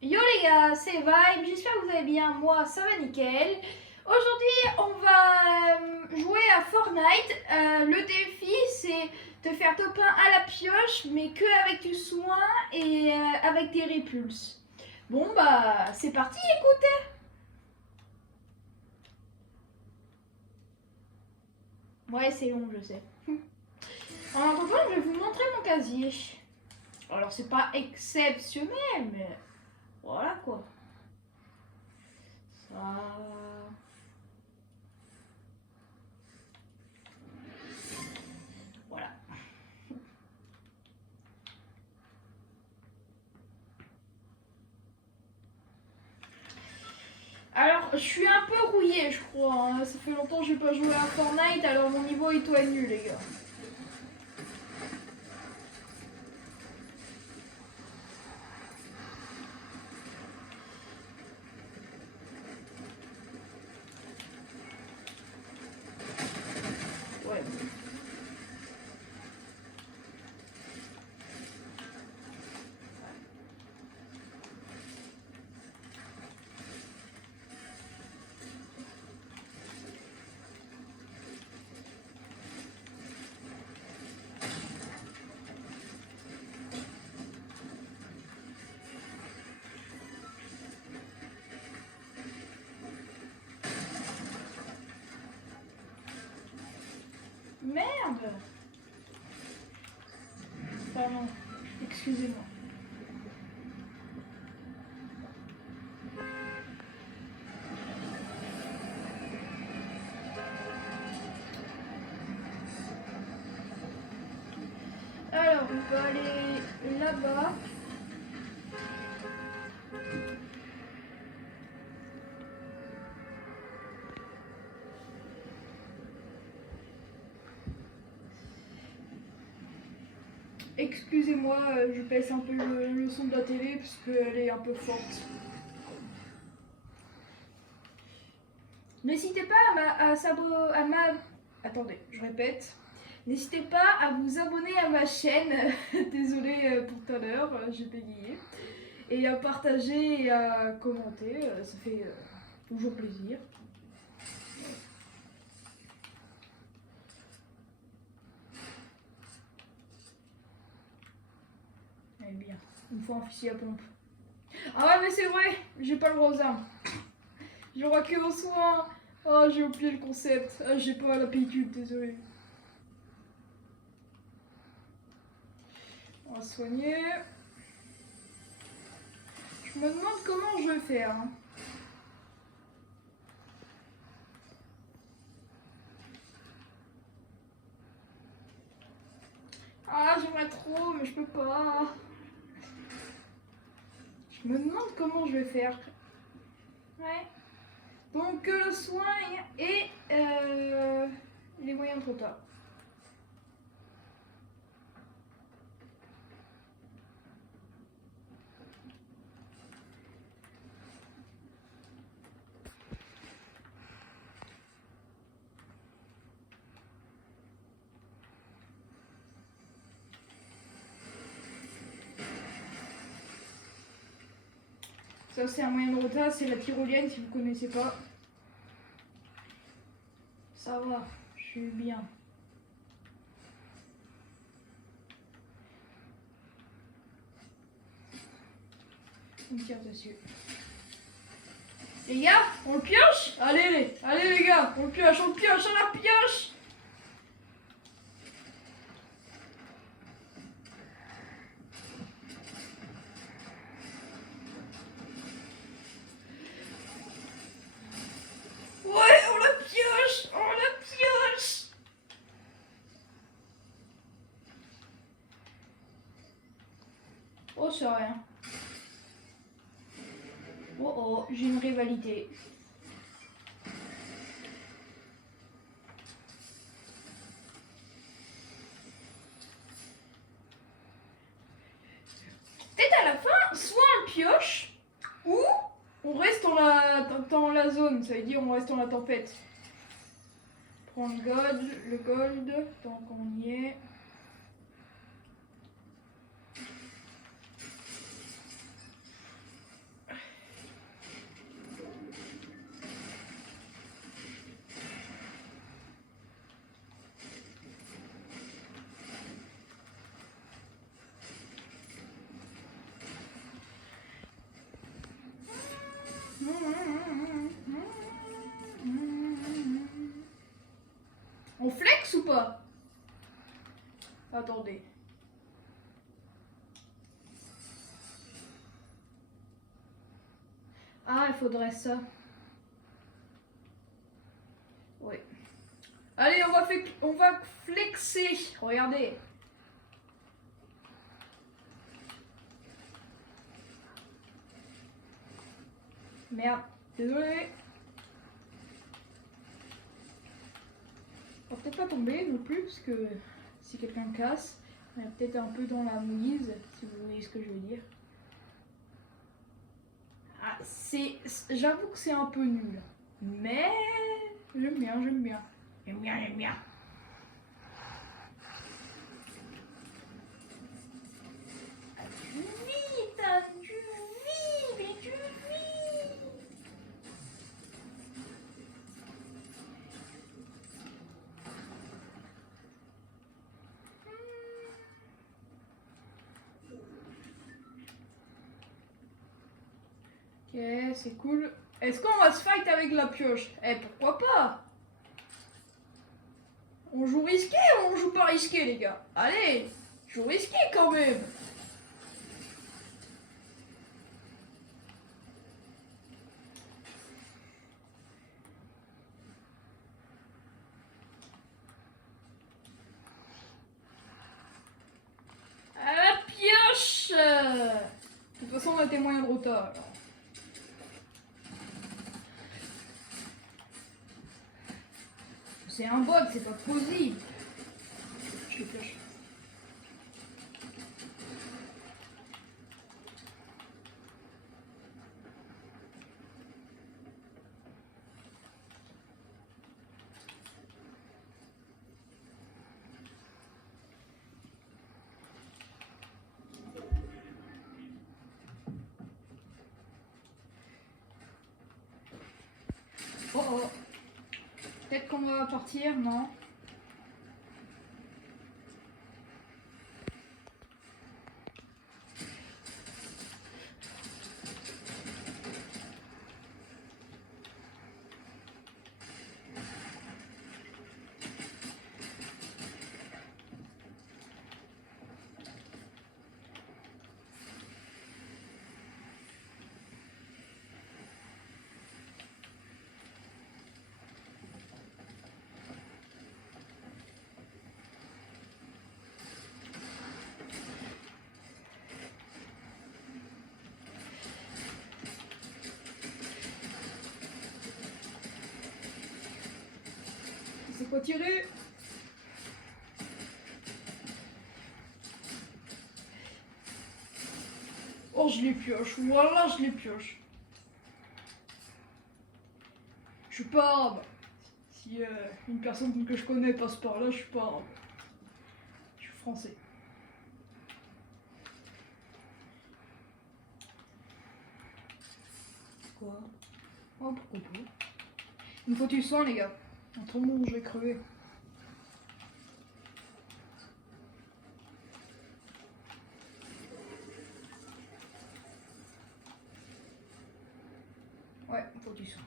Yo les gars, c'est Vibe, j'espère que vous allez bien, moi ça va nickel. Aujourd'hui on va jouer à Fortnite. Le défi c'est de faire top 1 à la pioche mais que avec du soin et avec des répulses. Bon bah c'est parti, écoutez. Ouais c'est long je sais. En attendant je vais vous montrer mon casier. Alors c'est pas exceptionnel mais voilà quoi. Ça... Voilà. Alors, je suis un peu rouillé, je crois. Hein. Ça fait longtemps que j'ai pas joué à Fortnite, alors mon niveau est tout à nu, les gars. Ouais. Merde. Pardon. Excusez-moi. Alors, on va aller là-bas. Excusez-moi, je baisse un peu le son de la télé parce qu'elle est un peu forte. N'hésitez pas à ma... Attendez, je répète. N'hésitez pas à vous abonner à ma chaîne. Désolée pour tout à l'heure, j'ai bégayé. Et à partager et à commenter, ça fait toujours plaisir. Eh bien, une fois un fusil à pompe. Ah ouais, mais c'est vrai, j'ai pas le rosa. Je crois que au soin. Oh, j'ai oublié le concept. Ah, j'ai pas l'habitude, désolé. On va soigner. Je me demande comment je vais faire. Hein. Ah, j'aimerais trop, mais je peux pas. Je me demande comment je vais faire. Ouais. Donc, le soin et les moyens trop tard. Ça, c'est un moyen de retard, c'est la tyrolienne si vous connaissez pas. Ça va, je suis bien. On tire dessus. Les gars, on le pioche? Allez les gars, on le pioche, on la pioche! Ouais, on la pioche! On la pioche! Oh, c'est rien. Oh oh, j'ai une rivalité. Peut-être à la fin, soit on le pioche, ou on reste dans la zone, ça veut dire on reste dans la tempête. Prends le gold, tant qu'on y est. fixe ou pas? Attendez. Ah, il faudrait ça. Oui. Allez, on va flexer. Regardez. Merde, désolé. On va peut-être pas tomber non plus, parce que si quelqu'un casse, on est peut-être un peu dans la mouise, si vous voyez ce que je veux dire. Ah, j'avoue que c'est un peu nul. Mais j'aime bien, j'aime bien. J'aime bien, j'aime bien. Tu vis, tu vis, mais tu vis. Ok, c'est cool. Est-ce qu'on va se fight avec la pioche? Eh, pourquoi pas? On joue risqué ou on joue pas risqué, les gars? Allez, joue risqué quand même. À la pioche. De toute façon, on a été moyen de retard. Alors. C'est un bug, c'est pas possible. Je le pioche. Oh oh. Peut-être qu'on va partir, non? C'est pas tiré. Oh, je les pioche. Voilà, je les pioche. Je suis pas arabe. Si une personne que je connais passe par là, je suis pas arabe. Je suis français. Quoi? Oh, pourquoi pas? Il me faut du soin, les gars. Autrement, je vais crever. Ouais, il faut du soin.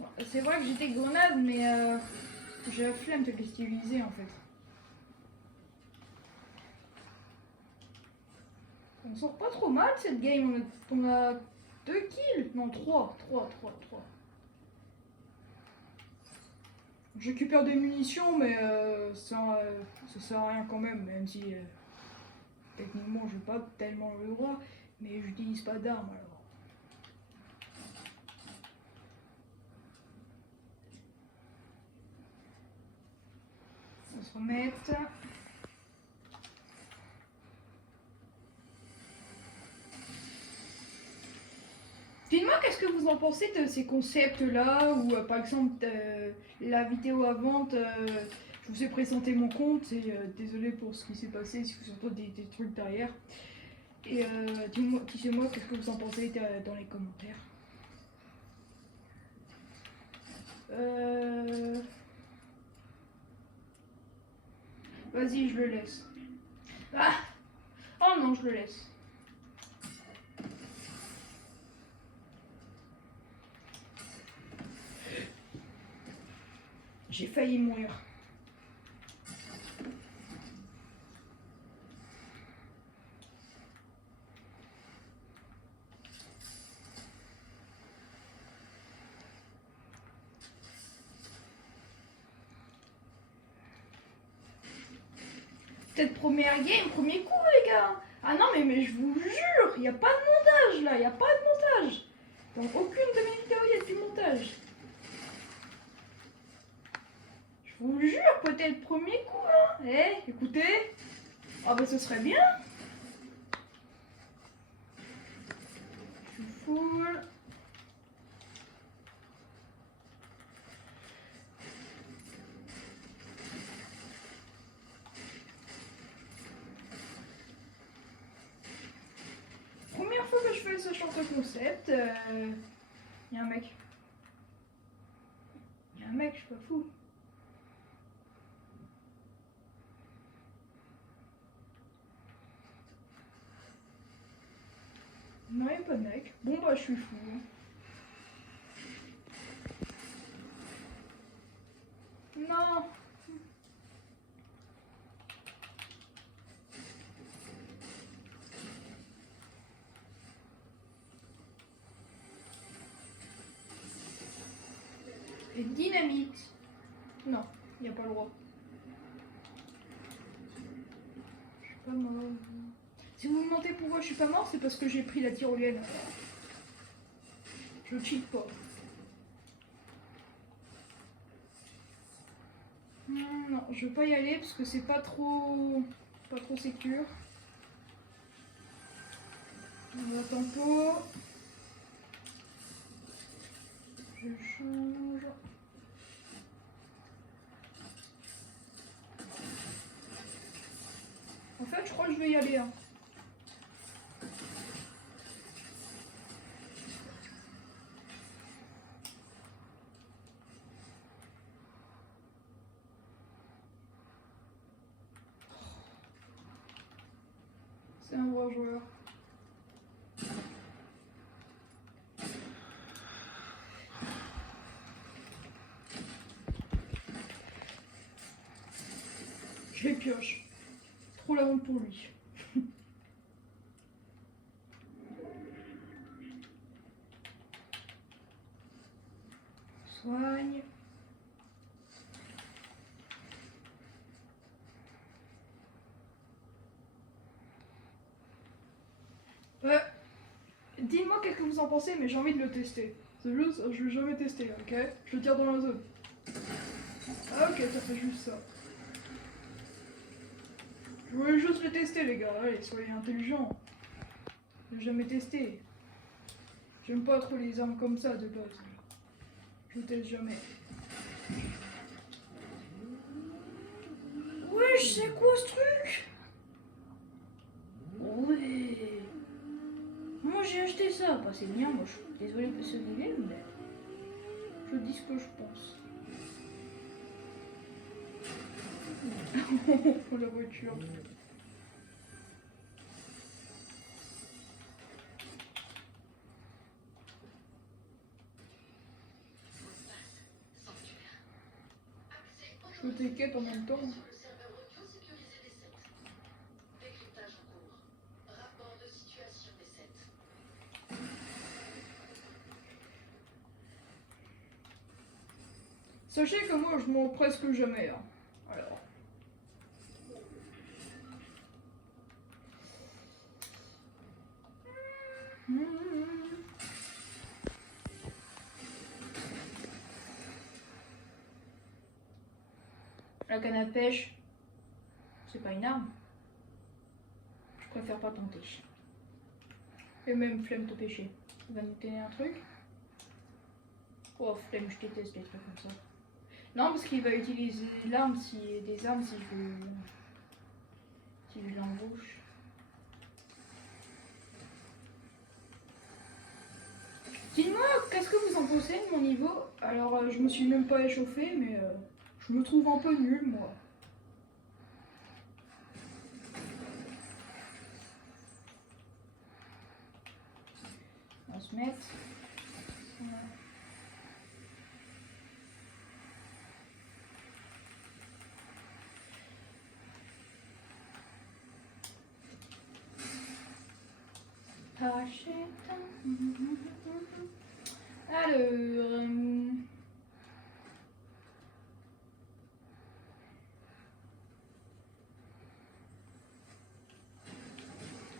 Bon, c'est vrai que j'étais grenade, mais j'ai la flemme de les utiliser en fait. On sort pas trop mal cette game, on a 2 kills. Non, 3. Je récupère des munitions, mais ça sert à rien quand même si techniquement je n'ai pas tellement le droit, mais j'utilise pas d'armes alors. On va se remettre. Dites-moi qu'est-ce que vous en pensez de ces concepts-là, ou par exemple la vidéo avant, je vous ai présenté mon compte, et désolé pour ce qui s'est passé, si vous entendez des trucs derrière. Et dites-moi qu'est-ce que vous en pensez dans les commentaires. Vas-y, je le laisse. Ah! Oh non, je le laisse. failli mourir. Peut-être première game, premier coup les gars. Ah non mais je vous jure, il n'y a pas de montage là, il n'y a pas de montage. Dans aucune de mes vidéos il y a du montage. Je vous jure, peut-être premier coup hein. Eh, écoutez. Ah bah ce serait bien. Je suis full. Première fois que je fais ce genre de concept, y a un mec. Y a un mec, je suis pas fou. Non, y a pas de mec. Bon bah je suis fou. Non. Et dynamite. Non, y a pas le droit. Je suis pas mort. Si vous me demandez pourquoi je suis pas mort, c'est parce que j'ai pris la tyrolienne. Je cheat pas. Non, je veux pas y aller parce que c'est pas trop sécure. On va tempo. Je change. En fait, je crois que je vais y aller. Hein. C'est un vrai joueur. Je vais pioche. Trop la honte pour lui. Soigne. Dites-moi qu'est-ce que vous en pensez, mais j'ai envie de le tester. C'est juste, je vais jamais tester, ok? Je le tire dans la zone. Ah ok, ça fait juste ça. Je voulais juste le tester les gars, allez, soyez intelligents. Je l'ai jamais testé. J'aime pas trop les armes comme ça de base. Je teste jamais. Ouais, je sais quoi ce truc? Ouais. Moi j'ai acheté ça, bah, c'est bien, moi je suis désolée pour ce niveau, mais je dis ce que je pense. La voiture. Je fais quêtes en même temps. Sachez que moi je mens presque jamais. Hein. Alors. La canne à pêche, c'est pas une arme. Je préfère pas tenter. Et même flemme de pêcher. Il va nous tenir un truc. Oh flemme, je déteste les trucs comme ça. Non parce qu'il va utiliser l'arme des armes si je l'embauche. Dites-moi, qu'est-ce que vous en pensez de mon niveau? Alors je me suis même pas échauffé mais je me trouve un peu nul moi. On va se mettre. Hachette. Alors.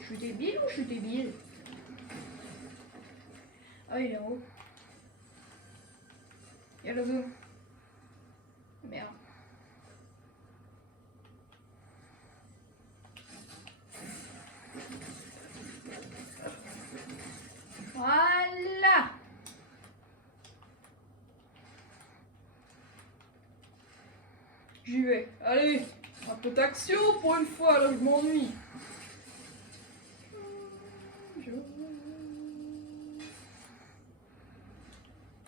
Je suis débile ou je suis débile? Ah, il est en haut. Il y a le logo. Merde. Voilà. J'y vais. Allez, un peu d'action pour une fois, là je m'ennuie.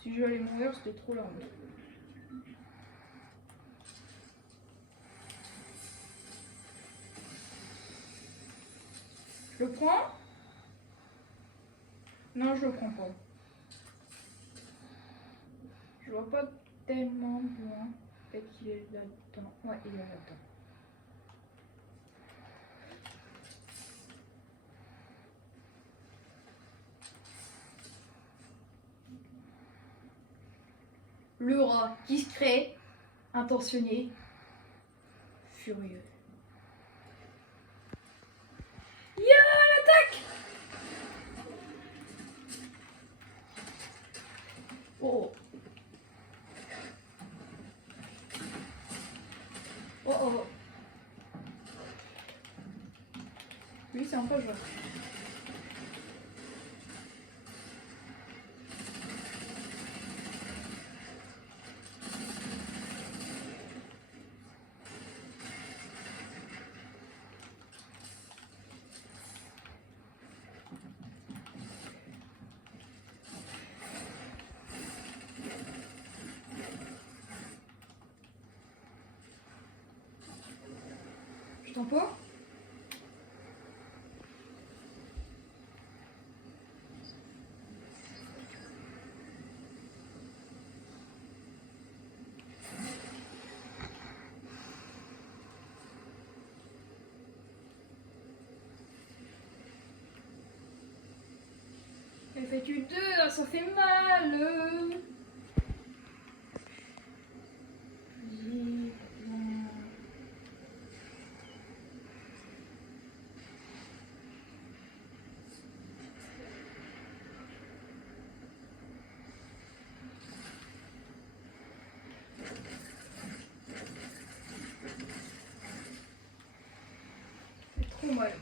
Si je vais aller mourir, c'était trop long. Je le prends? Non, je le prends pas. Je vois pas tellement loin. Peut-être qu'il est là-dedans. Ouais, il est là-dedans. Le rat discret, intentionné, furieux. Ya, l'attaque! Oh. Oh oh. Lui, c'est un peu joueur. Je t'en pas? Elle fait du 2, ça fait mal. C'est trop mal.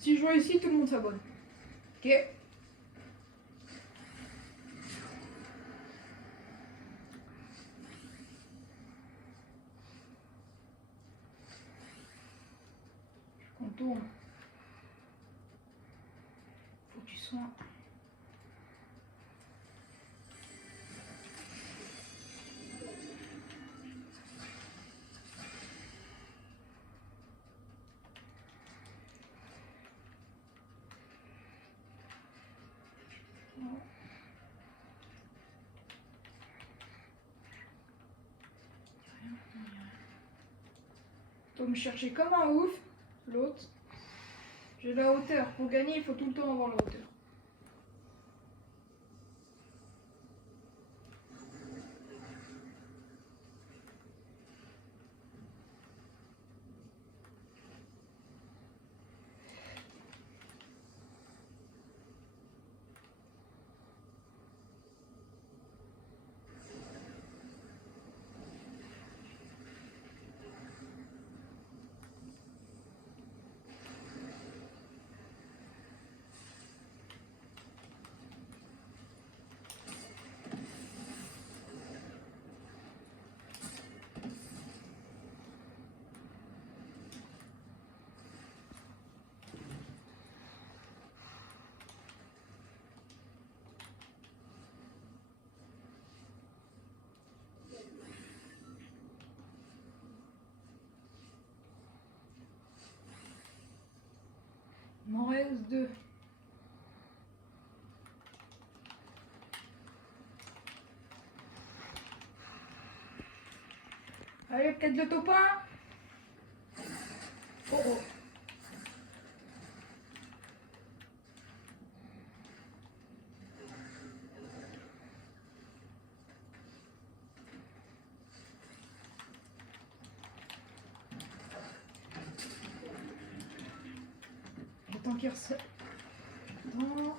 Si je réussis, tout le monde s'abonne. Ok? Je contourne. Faut que tu sois. Faut me chercher comme un ouf, l'autre. J'ai la hauteur. Pour gagner, il faut tout le temps avoir la hauteur. Il m'en reste 2. Allez, peut-être le top 1. Oh, oh. Attends qu'il ressort. Attends.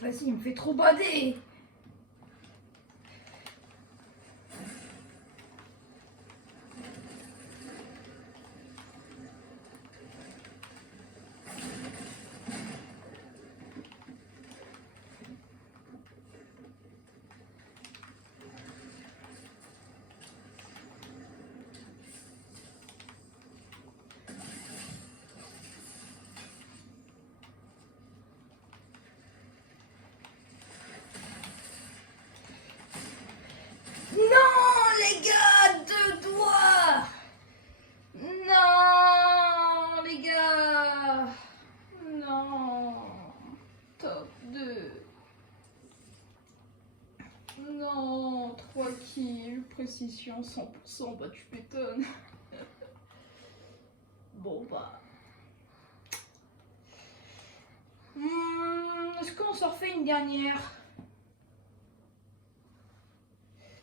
Vas-y, il me fait trop bader. Non, les gars, 2 doigts. Non, les gars. Non. Top 2. Non, 3 kills, précision 100%, bah tu m'étonnes. Bon bah. Est-ce qu'on s'en refait une dernière?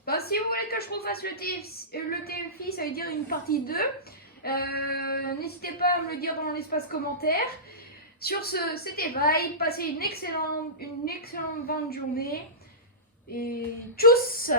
Bah, si vous voulez que je refasse le TFI, ça veut dire une partie 2. N'hésitez pas à me le dire dans l'espace commentaire. Sur ce, c'était Vaille. Passez une excellente fin de journée. Et tchuss!